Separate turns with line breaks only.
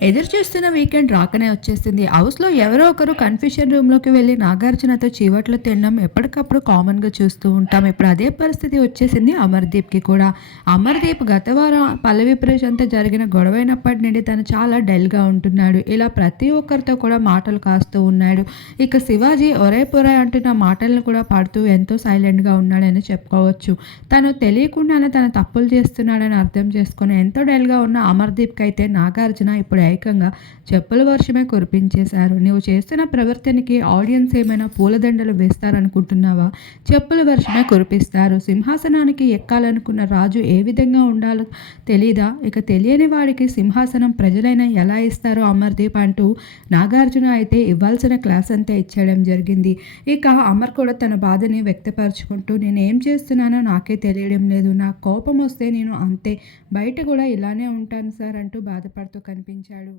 ఎదురు చూస్తున్న వీకెండ్ రాకనే వచ్చేసింది. హౌస్లో ఎవరో ఒకరు కన్ఫ్యూషన్ రూమ్లోకి వెళ్ళి నాగార్జునతో చీవట్లు తినడం ఎప్పటికప్పుడు కామన్గా చూస్తూ ఉంటాం. ఇప్పుడు అదే పరిస్థితి వచ్చేసింది అమర్దీప్కి కూడా. అమర్దీప్ గత వారం పల్లవి ప్రశాంత్ జరిగిన గొడవైనప్పటి నుండి తను చాలా డల్గా ఉంటున్నాడు. ఇలా ప్రతి ఒక్కరితో కూడా మాటలు కాస్తూ ఉన్నాడు. ఇక శివాజీ ఒరే పొరే అంటున్న మాటలను కూడా పాడుతూ ఎంతో సైలెంట్గా ఉన్నాడని చెప్పుకోవచ్చు. తను తెలియకుండానే తన తప్పులు చేస్తున్నాడని అర్థం చేసుకుని ఎంతో డల్గా ఉన్న అమర్దీప్కి అయితే నాగార్జున ఇప్పుడు ఏకంగా చెప్పుల వర్షమే కురిపించేశారు. నువ్వు చేస్తున్న ప్రవర్తనకి ఆడియన్స్ ఏమైనా పూలదండలు వేస్తారనుకుంటున్నావా? చెప్పుల వర్షమే కురిపిస్తారు. సింహాసనానికి ఎక్కాలనుకున్న రాజు ఏ విధంగా ఉండాలో తెలీదా? ఇక తెలియని వాడికి సింహాసనం ప్రజలైనా ఎలా ఇస్తారో అమర్దీప్ అంటూ నాగార్జున అయితే ఇవ్వాల్సిన క్లాస్ అంతా ఇచ్చేయడం జరిగింది. ఇక అమర్ కూడా తన బాధని వ్యక్తపరచుకుంటూ నేను ఏం చేస్తున్నానో నాకే తెలియడం లేదు. నా కోపం వస్తే నేను అంతే. బయట కూడా ఇలానే ఉంటాను సార్ అంటూ బాధపడుతూ చేశాడు.